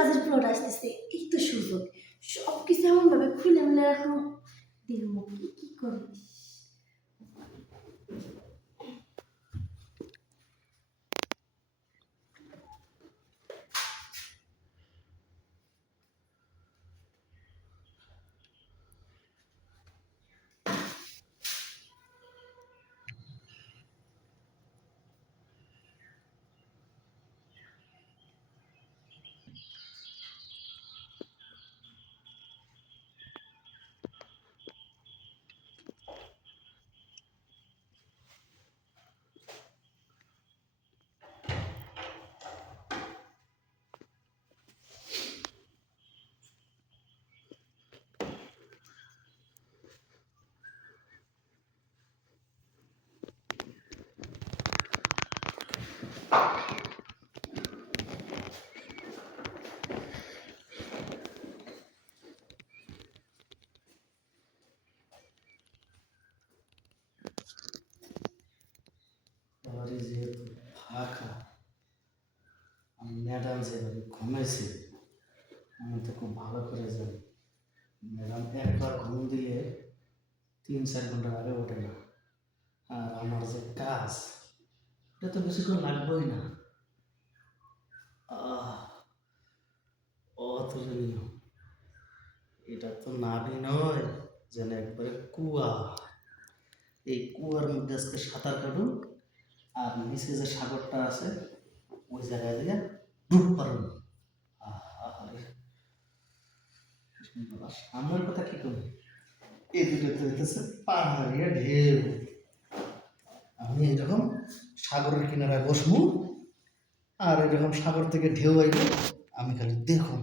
কাজের প্লট আসতেছে, এই তো সুযোগ, সব কিছু এমন ভাবে খুলে মিলে রাখো, দেখবো কি কি করবি। বাড়ি যেহেতু ফাঁকা, ম্যাডাম যেভাবে ঘুমেছে আমি তো খুব ভালো করে জানি ম্যাডাম একবার ঘুম দিলে 3-4 ঘন্টা আগে ওঠে না। আর আমার যে কাজ এটা তো বেশিক্ষণ লাগবেই না। অতুলনীয়, এটা তো নাভি নয়, যেন একবারে কুয়া। এই কুয়ার মধ্যে আজকে সাঁতার কাটুন, আর নিচে যে সাগরটা আছে ওই জায়গায় থেকে ডুব পারুন। আমার কথা কি করবো, এই দুটো তো হইতেছে পাহাড়িয়া ঢেউ। আমি এরকম সাগরের কিনারায় বসবো, আর এরকম সাগর থেকে ঢেউ আইবে, আমি খালি দেখুন।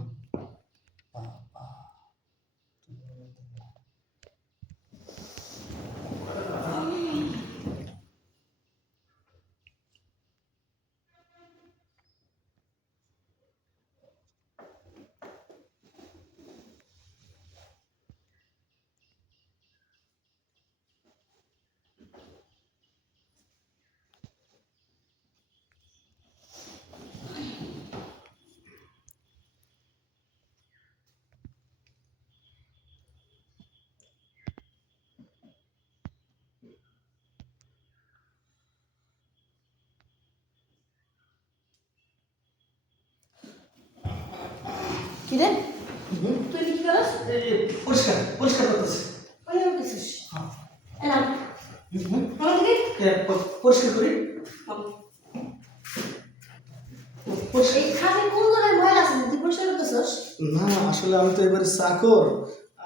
কি রে, তুই কি করস? পরিষ্কার পরিষ্কার করতেছে। ওই করতেছিস? এলাম পরিষ্কার করি। এই খাটে কোন ধরনের ময়লা আছে তুই পরিষ্কার করতেছিস? না আসলে আমি তো এবারে চাকর,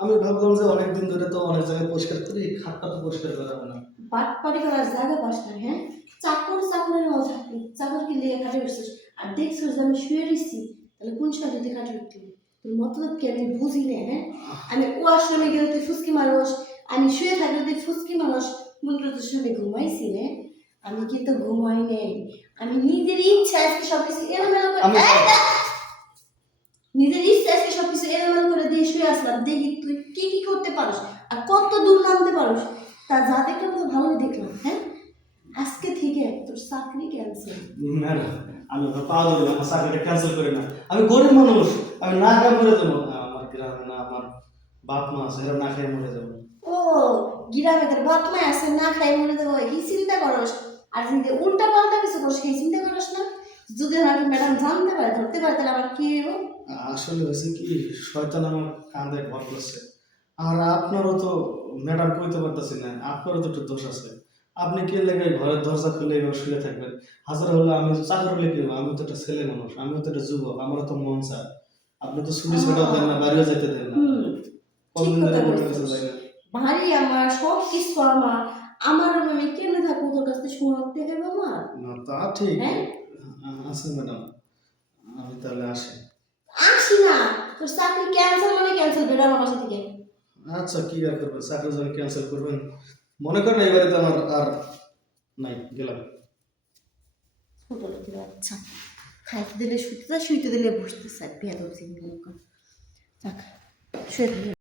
আমি ভাবলাম যে অনেকদিন ধরে তো অনেক জায়গায় পরিষ্কার করি, খাটটা তো পরিষ্কার করা হবে না। বাটপাড়ি করার জায়গা পাস না, হ্যাঁ? চাকর চাকরের মতো থাকবি, চাকর কি লিয়ে খাটে বসছিস? আর দেখছিস যে আমি শুয়ে রয়েছি, তাহলে কোন সময় যদি খাটে উঠতি? তোর মতলব কি আমি বুঝি না, হ্যাঁ? আমি ওয়াশরুমে গেলে তুই ফুসকি মানুষ, আমি শুয়ে থাকলে তুই ফুসকি মানুষ, মন্ত্র তোর সাথে ঘুমাইছি রে? আমি কিন্তু ঘুমাই নেই, আমি নিজের ইচ্ছা আজকে সবকিছু এলোমেলো করে নিজের ইচ্ছা আজকে সবকিছু এলোমেলো করে দিয়ে শুয়ে আসলাম। দেখি তুই কি কি করতে পারিস আর কত দূর নামতে পারিস, তা যা দেখলাম তো ভালোই দেখলাম। হ্যাঁ, আজকে থেকে তোর চাকরি ক্যান্সেল। ম্যাডাম আমি পা ধরি না, আমার চাকরিটা ক্যান্সেল করি না। আমি গরিব মানুষ, আমি না খেয়ে মরে যাবো। আমার গ্রামে না আমার বাপ মা আছে, এরা না খেয়ে মরে যাবো। ও, গ্রামে তোর বাপ মা আছে, না খাই মরে দেবো, কি চিন্তা করস? আর যদি উল্টা পাল্টা কিছু করিস সেই চিন্তা করিস না? যদি আমাকে ম্যাডাম জানতে পারে, ধরতে পারে, তাহলে আমার কি হইব? আসলে হয়েছে কি, শয়তান আমার কান্দে ভর করছে। আর আপনারও তো ম্যাডাম কইতে পারতেছি না, আপনারও তো একটু দোষ আছে। আপনি কে লেগে ঘরের দরজা খুলে এবার শুয়ে থাকবেন? হাজার হলে আমি চাকর হলে কি হবো? আমি তো একটা ছেলে মানুষ, আমিও তো একটা যুবক, আমারও তো মন চায়। আপনি তো ছুটি ছেড়াও দেন না, বাড়িও যেতে দেন না। ঠিক কতদিন কথা ধরে মনে বলছিস, গেছে যাই না। ভারী আমার সব কিছু আমার, আমার আমি কেমনে থাকবো তোর কাছ থেকে শোনাতে হবে আমার? না তা ঠিক হ্যাঁ, আছে ম্যাডাম, আমি তাহলে আসি। আসি না, তোর চাকরি ক্যান্সেল মানে ক্যান্সেল, বেরো আমার বাসা থেকে। আচ্ছা কি আর করবেন, চাকরি যখন ক্যান্সেল করবেন, মনে করেন এবারে তো আমার আর নাই, গেলাম। ছোট লোকের বাচ্চা, খাইতে দিলে শুইতে চায়, শুইতে দিলে বসতে চায়, বেয়াদব জিনিস। যাক, শুয়ে থাকি।